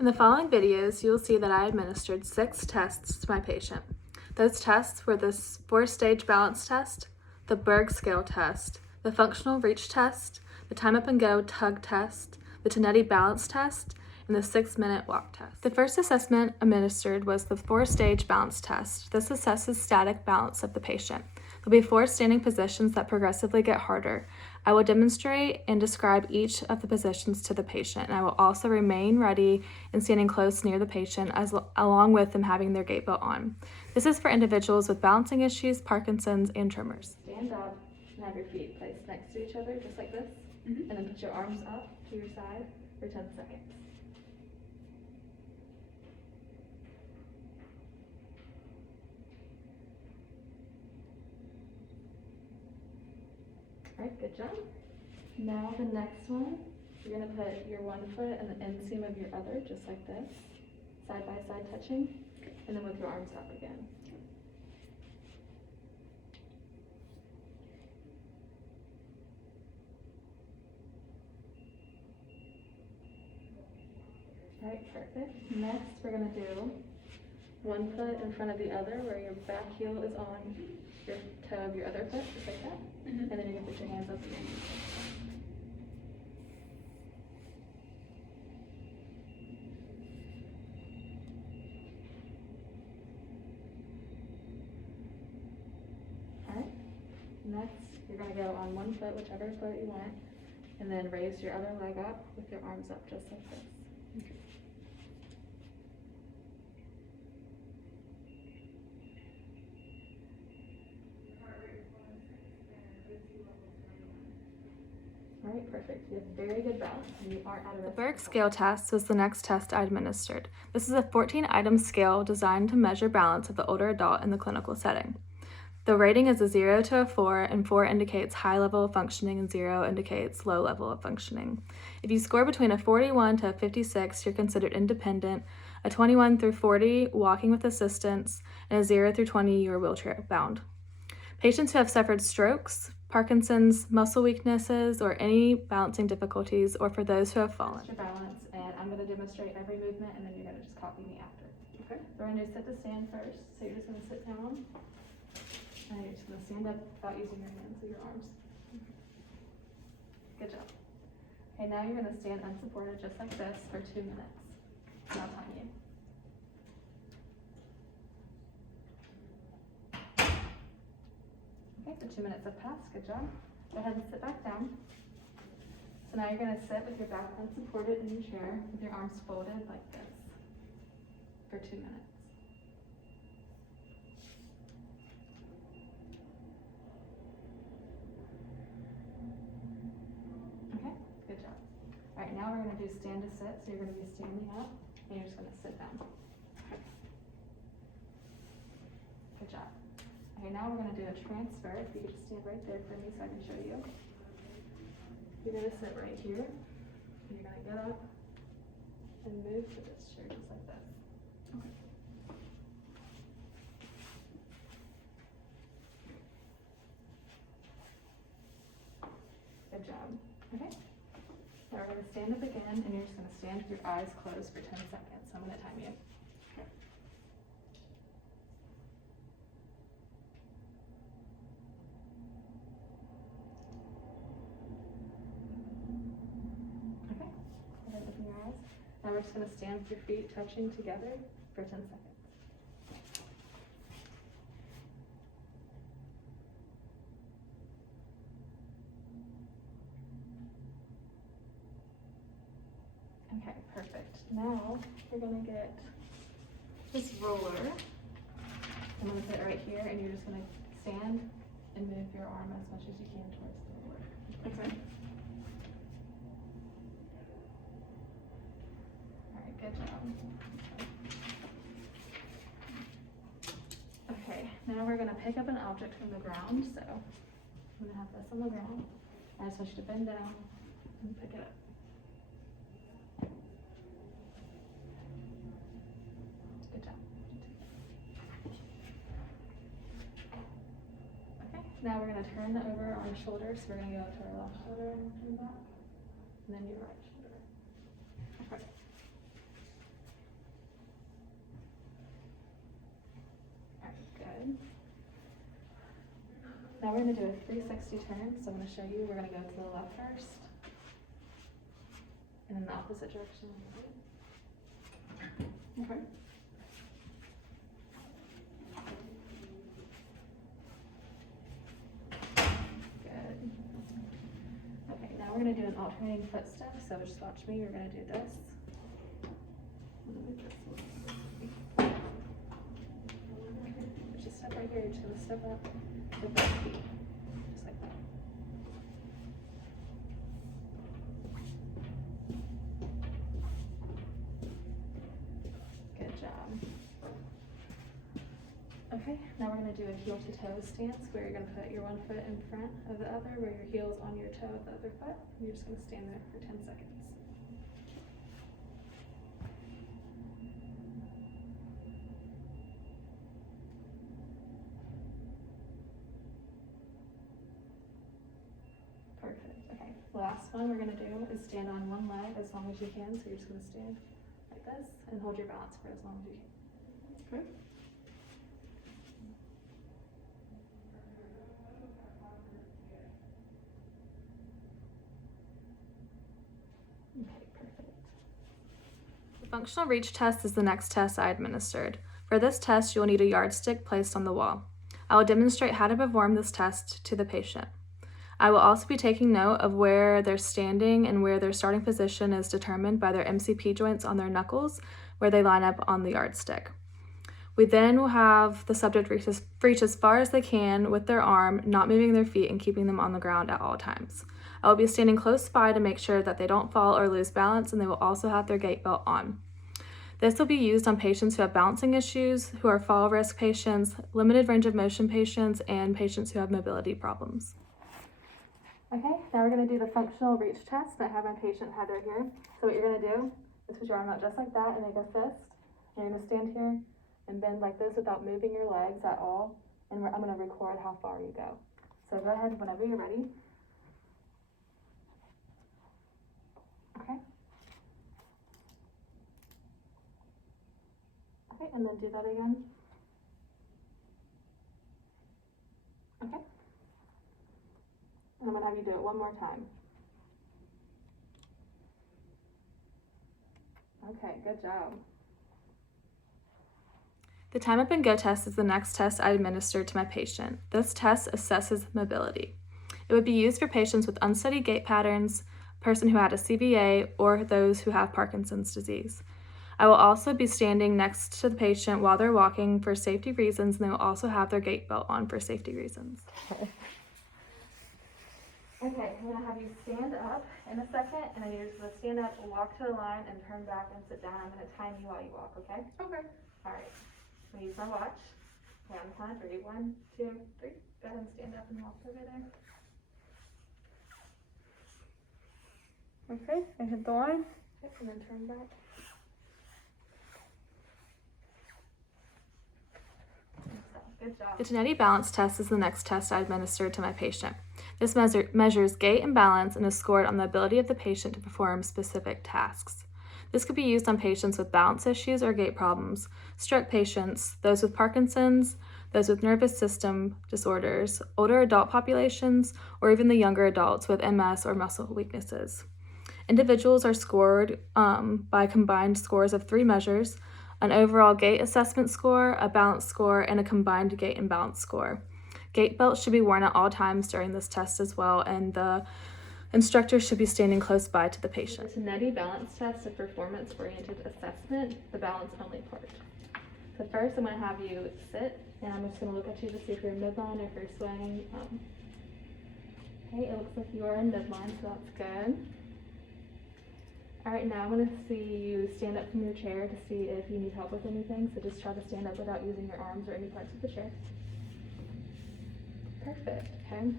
In the following videos, you will see that I administered 6 tests to my patient. Those tests were the 4-stage balance test, the Berg scale test, the functional reach test, the time up and go tug test, the Tonetti balance test, and the 6-minute walk test. The first assessment administered was the 4-stage balance test. This assesses static balance of the patient. There will be 4 standing positions that progressively get harder. I will demonstrate and describe each of the positions to the patient, and I will also remain ready and standing close near the patient along with them having their gait belt on. This is for individuals with balancing issues, Parkinson's, and tremors. Stand up and have your feet placed next to each other, just like this, and then put your arms up to your side for 10 seconds. All right, good job. Now the next one, you're gonna put your one foot in the inseam of your other, just like this, side by side touching, and then with your arms up again. All right, perfect. Next, we're gonna do one foot in front of the other, where your back heel is on your toe of your other foot, just like that. And then you're gonna put your hands up again. All right. Next, you're gonna go on one foot, whichever foot you want, and then raise your other leg up with your arms up, just like this. Okay. All right, perfect. You have very good balance and you aren't out of it. The Berg scale test was the next test I administered. This is a 14-item scale designed to measure balance of the older adult in the clinical setting. The rating is a 0 to a 4, and 4 indicates high level of functioning and 0 indicates low level of functioning. If you score between a 41 to a 56, you're considered independent, a 21 through 40, walking with assistance, and a 0 through 20, you are wheelchair bound. Patients who have suffered strokes, Parkinson's, muscle weaknesses, or any balancing difficulties, or for those who have fallen. Your balance, and I'm going to demonstrate every movement, and then you're going to just copy me after. Okay. So we're going to do sit to stand first. So you're just going to sit down, and you're just going to stand up without using your hands or your arms. Good job. Okay, now you're going to stand unsupported just like this for 2 minutes. And I'll time you. Okay, the 2 minutes have passed. Good job. Go ahead and sit back down. So now you're going to sit with your back unsupported in your chair with your arms folded like this for 2 minutes. Okay, good job. All right, now we're going to do stand to sit. So you're going to be standing up and you're just going to sit down. Okay. Good job. Okay, now we're going to do a transfer. If you could just stand right there for me so I can show you. You're going to sit right here. And you're going to get up and move to this chair just like this. Okay. Good job. Okay. Now we're going to stand up again, and you're just going to stand with your eyes closed for 10 seconds. So I'm going to time you. Now we're just going to stand with your feet touching together for 10 seconds. Okay, perfect. Now we're going to get this roller. I'm going to put it right here, and you're just going to stand and move your arm as much as you can towards the roller. Okay. Good job. Okay, now we're going to pick up an object from the ground. So I'm going to have this on the ground. I just want you to bend down and pick it up. Good job. Okay, now we're going to turn over our shoulder. So we're going to go to our left shoulder and turn back, and then your right shoulder. Okay. we're going to do a 360 turn. So I'm going to show you, we're going to go to the left first, and in the opposite direction. Okay. Good. Okay, now we're going to do an alternating footstep. So just watch me. You're going to do this. Just step right here. You're just going to step up with both feet, just like that. Good job. Okay, now we're going to do a heel to toe stance where you're going to put your one foot in front of the other, where your heel is on your toe of the other foot. And you're just going to stand there for 10 seconds. Perfect. Okay, the last one we're going to do is stand on one leg as long as you can. So you're just going to stand like this and hold your balance for as long as you can. Okay. Okay, perfect. The functional reach test is the next test I administered. For this test, you will need a yardstick placed on the wall. I will demonstrate how to perform this test to the patient. I will also be taking note of where they're standing and where their starting position is determined by their MCP joints on their knuckles, where they line up on the yardstick. We then will have the subject reach as far as they can with their arm, not moving their feet and keeping them on the ground at all times. I will be standing close by to make sure that they don't fall or lose balance, and they will also have their gait belt on. This will be used on patients who have balancing issues, who are fall risk patients, limited range of motion patients, and patients who have mobility problems. Okay, now we're going to do the functional reach test. I have my patient Heather here. So what you're going to do is put your arm out just like that and make a fist. And you're going to stand here and bend like this without moving your legs at all. And I'm going to record how far you go. So go ahead whenever you're ready. Okay. Okay, and then do that again. Okay. And I'm going to have you do it one more time. Okay, good job. The Time Up and Go test is the next test I administered to my patient. This test assesses mobility. It would be used for patients with unsteady gait patterns, a person who had a CVA, or those who have Parkinson's disease. I will also be standing next to the patient while they're walking for safety reasons, and they will also have their gait belt on for safety reasons. Okay, I'm going to have you stand up in a second, and then you're just going to stand up, walk to the line, and turn back and sit down. I'm going to time you while you walk, okay? Okay. All right. I'm going to use my watch. Okay, on the count of 3. 1, 2, 3. Go ahead and stand up and walk over there. Okay, and hit the line. Okay, and then turn back. Good job. The Tonetti balance test is the next test I administered to my patient. This measures gait and balance and is scored on the ability of the patient to perform specific tasks. This could be used on patients with balance issues or gait problems, stroke patients, those with Parkinson's, those with nervous system disorders, older adult populations, or even the younger adults with MS or muscle weaknesses. Individuals are scored by combined scores of 3 measures: an overall gait assessment score, a balance score, and a combined gait and balance score. Gait belts should be worn at all times during this test as well, and the instructor should be standing close by to the patient. The Tonetti balance test is a performance-oriented assessment, the balance-only part. So first I'm going to have you sit, and I'm just going to look at you to see if you're in midline or if you're swaying. Okay, it looks like you are in midline, so that's good. All right, now I'm going to see you stand up from your chair to see if you need help with anything. So just try to stand up without using your arms or any parts of the chair. Perfect, okay.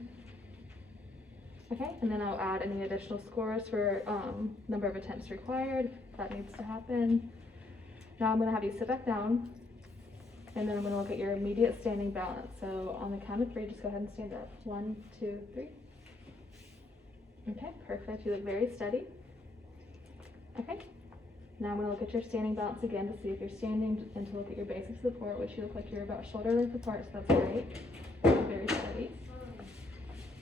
Okay, and then I'll add any additional scores for number of attempts required, if that needs to happen. Now I'm going to have you sit back down, and then I'm going to look at your immediate standing balance. So on the count of 3, just go ahead and stand up. 1, 2, 3. Okay, perfect. You look very steady. Okay, now I'm going to look at your standing balance again to see if you're standing and to look at your basic support, which you look like you're about shoulder length apart, so that's great. Very steady.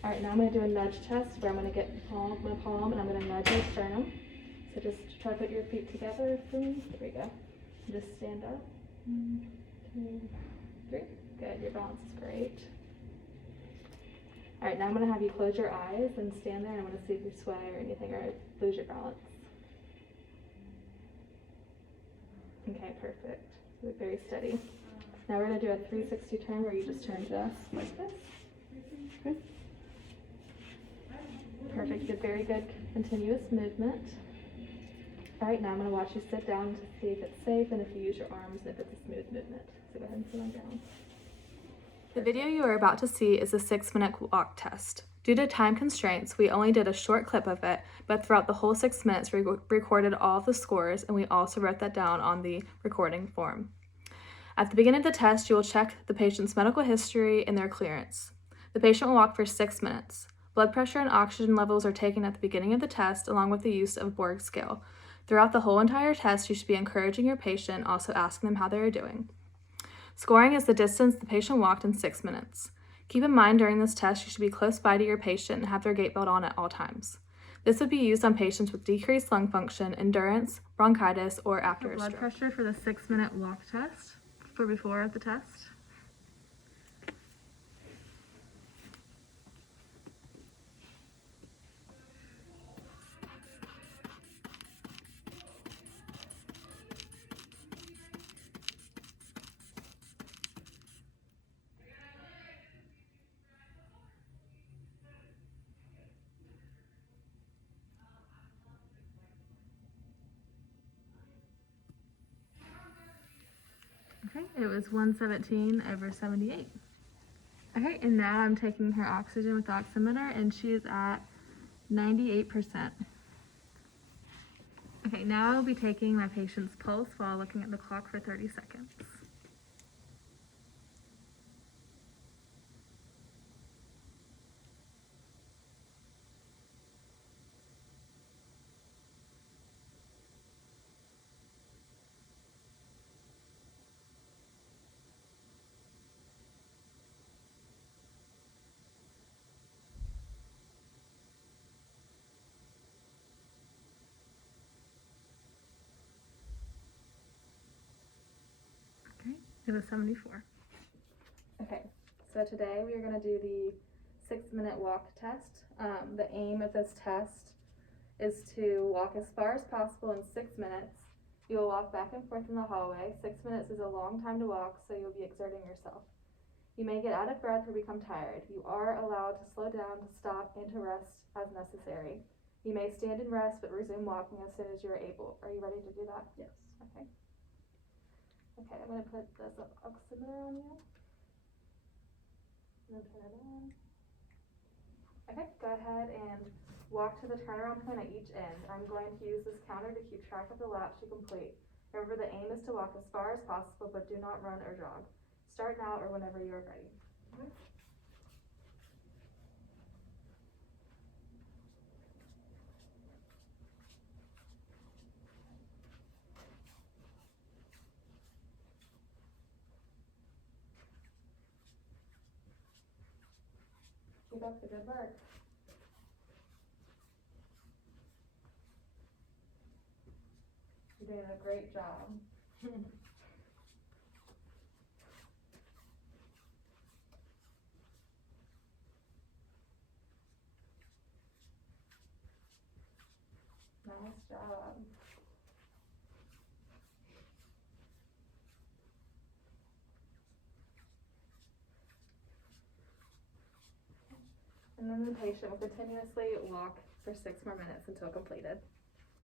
All right, now I'm going to do a nudge test where I'm going to get my palm and I'm going to nudge my sternum. So just try to put your feet together for me. There we go. Just stand up. 1, 2, 3. Good, your balance is great. All right, now I'm going to have you close your eyes and stand there, and I'm going to see if you sway or anything or lose your balance. Okay, perfect. Look very steady. Now we're going to do a 360 turn where you just turn just like this. Okay. Perfect. You get very good continuous movement. All right, now I'm going to watch you sit down to see if it's safe and if you use your arms and if it's a smooth movement. So go ahead and sit on down. The video you are about to see is a 6-minute walk test. Due to time constraints, we only did a short clip of it, but throughout the whole 6 minutes, we recorded all of the scores, and we also wrote that down on the recording form. At the beginning of the test, you will check the patient's medical history and their clearance. The patient will walk for 6 minutes. Blood pressure and oxygen levels are taken at the beginning of the test, along with the use of Borg scale. Throughout the whole entire test, you should be encouraging your patient, also asking them how they are doing. Scoring is the distance the patient walked in 6 minutes. Keep in mind during this test, you should be close by to your patient and have their gait belt on at all times. This would be used on patients with decreased lung function, endurance, bronchitis, or after a stroke. Blood pressure for the 6-minute walk test for before the test. Okay, it was 117/78. Okay, and now I'm taking her oxygen with the oximeter, and she is at 98%. Okay, now I'll be taking my patient's pulse while looking at the clock for 30 seconds. Okay, it was 74. Okay, so today we are going to do the 6-minute walk test. The aim of this test is to walk as far as possible in 6 minutes. You will walk back and forth in the hallway. 6 minutes is a long time to walk, so you'll be exerting yourself. You may get out of breath or become tired. You are allowed to slow down, to stop, and to rest as necessary. You may stand and rest, but resume walking as soon as you are able. Are you ready to do that? Yes. Okay. Okay, I'm going to put this oximeter on you. And then turn it on. Okay, go ahead and walk to the turnaround point at each end. I'm going to use this counter to keep track of the laps you complete. Remember, the aim is to walk as far as possible, but do not run or jog. Start now or whenever you are ready. Okay. Keep up the good work. You're doing a great job. Nice job. And then the patient will continuously walk for 6 more minutes until completed.